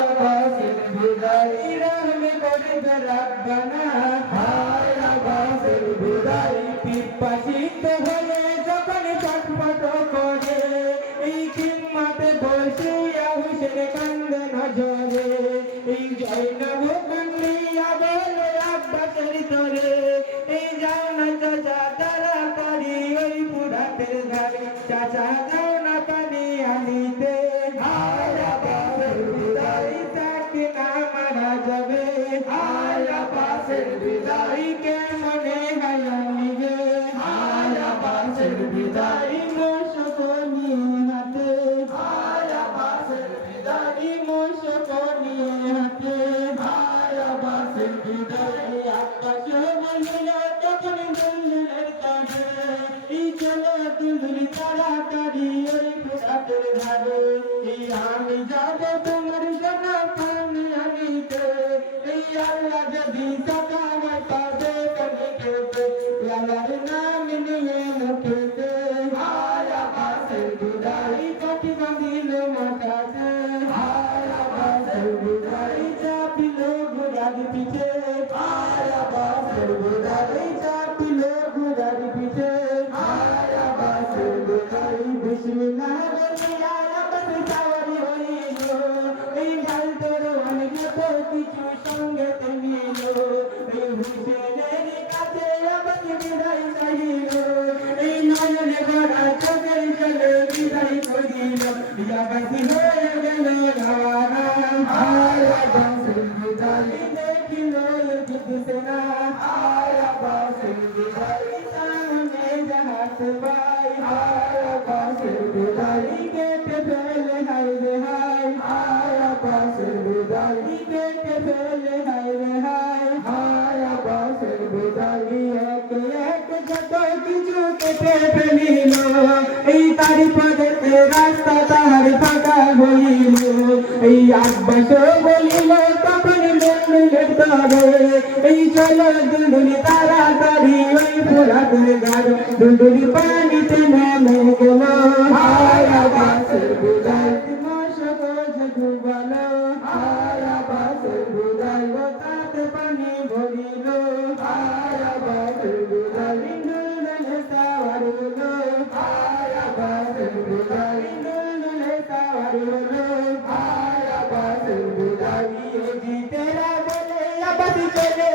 আব্বাসের বিদায় রহম করিবে রাব্বানা হায় আব্বাসের বিদায় পিপাসিত হয়ে যখন ছটফট করে এই খিম্মাতে বসিয়া হুসেন কান্দে নজরে এই জয়নব কান্দিয়া বলে আব্বাসের তরে এই যাও না চাচা তাড়াতাড়ি ওই ফুরাতের ধারে চাচা যাও না পানি আনিতে হায় আব্বাসের বিদায় তাকে না মারা যাবে হায় আব্বাসের বিদায় কে মনে হয় নিবে হায় আব্বাসের বিদায় মশক নিয়ে হাতে হায় আব্বাসের বিদায় মশক নিয়ে হাতে হায় আব্বাসের বিদায় আব্বাস বলিল তখন দুলদুলের কাছে এই চলো দুলদুলি তাড়াতাড়ি ওই ফুরাতের ধারে এই আমি যাব তোমার জন্য পানি আনিতে এই আল্লাহ যদি সকামায় পাবে পানি খেতে আল্লাহর নাম নিয়ে মুখেতে হায় আব্বাসের বিদায় কাঠি বাঁধিল মাথাতে হায় আব্বাসের বিদায় চাপিল ঘোড়ার পিঠে হায় আব্বাসের বিদায় চাপিল ঘোড়ার পিঠে হায় আব্বাসের বিদায় বিসমিল্লাহ বলিয়া আব্বাস সাওয়ারি হইল এই ঢালতের অনেক কিছু সঙ্গেতে নিল এই হুসেনের কাছে আব্বাস বিদায় চাইল এই নয়নে ভরা চোখের জলে বিদায় করিল আব্বাস হয়ে গেল রওয়ানা হায় আব্বাসের বিদায় দেখিল কিছু না হায় আব্বাসের বিদায় সামনে জাহাজ পাই হায় আব্বাসের বিদায় কেটে ফেলে হায় রে হায় হায় আব্বাসের বিদায় কেটে ফেলে হায় রে হায় হায় আব্বাসের বিদায় এক এক যত কিছু কেটে ফেলিল এই তারি পথে রাস্তা তাহার ফাঁকা হইল এই আব্বাস বলিল তখন দুলদুলের তরে এই চলো দুলদুলি তাড়াতাড়ি ওই ফুরাতের ধারে দুলদুলি পানিতে নেমে গেল হায় আব্বাসের বিদায় মশক যে ডুবাল হায় আব্বাসের বিদায় তাতে পানি ভরিল হায় আব্বাসের বিদায় দুলদুলে সাওয়ার হলো হায় আব্বাসের বিদায় দুলদুলে সাওয়ার হলো হায় আব্বাসের বিদায় জিতেরা বলে আব্বাস চলে